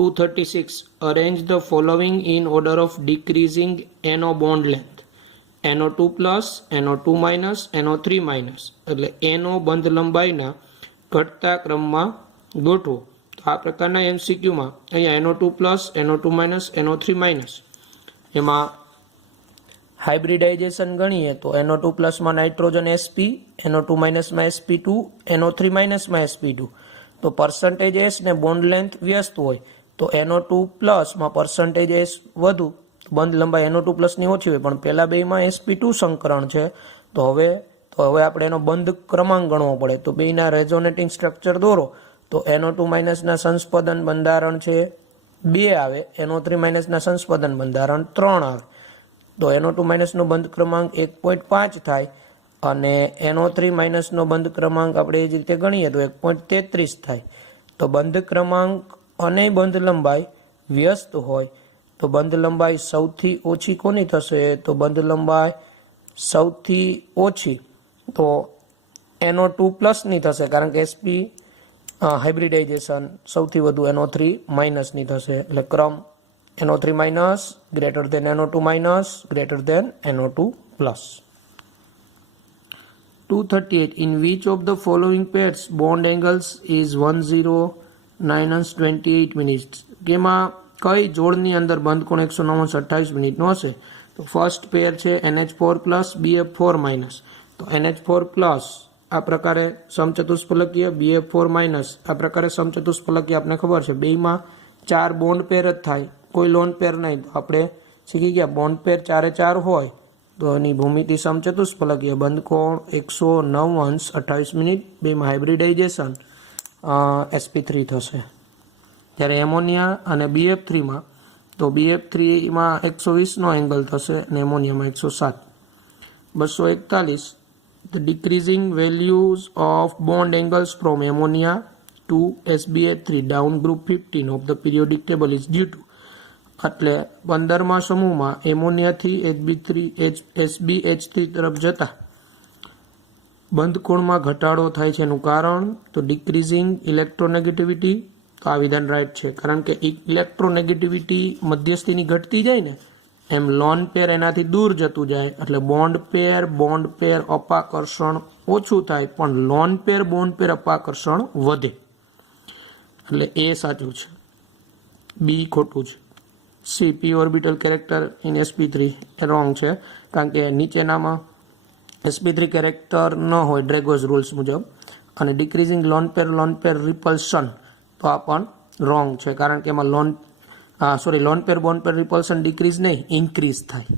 236. Arrange the following in order of decreasing NO bond length. NO2 plus, NO2 minus, NO3 minus. એટલે NO બંધ લંબાઈના ઘટતા ક્રમમાં ગોઠવો. તો આ પ્રકારના MCQમાં અહીંયા NO2 plus, NO2 minus, NO3 minus. એમાં હાઇબ્રિડાઇઝેશન ગણીએ તો NO2 plus માં નાઇટ્રોજન sp, NO2 minus માં sp2, NO3 minus માં sp2. તો પર્સન્ટેજ S ને બોન્ડ લેન્થ વ્યસ્ત હોય તો NO2 પ્લસ માં પર્સન્ટેજ S વધુ, બંધ લંબાઈ NO2 પ્લસ ની ઓછી હોય, પણ પેલા બેમાં sp2 સંકરણ છે. તો હવે આપણે એનો બંધ ક્રમાંક ગણવો પડે. તો બેના રેઝોનેટિંગ સ્ટ્રક્ચર દોરો તો NO2 માઇનસ ના સંસ્પદન બંધારણ છે 2 આવે, NO3 માઇનસ ના સંસ્પદન બંધારણ 3 આવે. તો NO2 માઇનસ નો બંધ ક્રમાંક 1.5 થાય અને NO3 માઇનસ નો બંધ ક્રમાંક આપણે એ જ રીતે ગણીએ તો 1.33 થાય. તો બંધ ક્રમાંક અને બંધ લંબાઈ વ્યસ્ત હોય તો બંધ લંબાઈ સૌથી ઓછી કોની થશે? તો બંધ લંબાઈ સૌથી ઓછી તો NO2 પ્લસ ની થશે, કારણ કે sp હાઇબ્રિડાઇઝેશન સૌથી વધુ NO3 માઇનસ ની થશે. એટલે ક્રમ NO3 minus greater than NO2 minus greater than NO2 plus. 238. In which of the following pairs bond angles is 109:28 minutes? કેમાં કઈ જોડની અંદર બંધ કોણ 109:28 મિનિટનો હશે? તો ફર્સ્ટ પેર છે NH4 plus BF4 minus. તો NH4 plus આ પ્રકારે સમચતુષ્ફલકીય, BF4 minus આ પ્રકારે સમચતુષ્ફલકીય. આપણે ખબર છે બેયમાં 4 બોન્ડ પેર જ થાય, કોઈ લોન પેર નહીં. તો આપણે શીખી ગયા બોન્ડ પેર 4 હોય તો એની ભૂમિતિ સમચતુષ્ફલકીય, બંધ કોણ 109:28 મિનિટ, બેમાં હાઇબ્રિડાઇઝેશન sp3 થશે. જ્યારે એમોનિયા અને BF3માં તો BF3માં 120 નો એંગલ થશે અને એમોનિયામાં 107. 241. The decreasing values of bond angles from ammonia to SbH3 down group 15 of the periodic table is due to. એટલે 15મા સમૂહમાં એમોનિયાથી SbH3 તરફ જતા બંધ કોણમાં ઘટાડો થાય છે. એનું કારણ તો ડિક્રીઝિંગ ઇલેક્ટ્રોનેગેટિવિટી. તો આ વિધાન રાઈટ છે, કારણ કે ઇલેક્ટ્રોનેગેટિવિટી મધ્યસ્થીની ઘટતી જાય ને એમ લોન પેર એનાથી દૂર જતું જાય, એટલે બોન્ડ પેર અપાકર્ષણ ઓછું થાય પણ લોન પેર બોન્ડ પેર અપાકર્ષણ વધે. એટલે એ સાચું છે, બી ખોટું છે. C P orbital character in sp3 A wrong છે, કારણ કે નીચેનામાં sp3 કેરેક્ટર ન હોય ડ્રેગોઝ રૂલ્સ મુજબ. અને ડિક્રીઝિંગ લોન પેર રિપલ્શન તો આ પણ રોંગ છે, કારણ કે એમાં લોન પેર બોન્ડ પેર રિપલ્શન ડિક્રીઝ નહીં ઇન્ક્રીઝ થાય.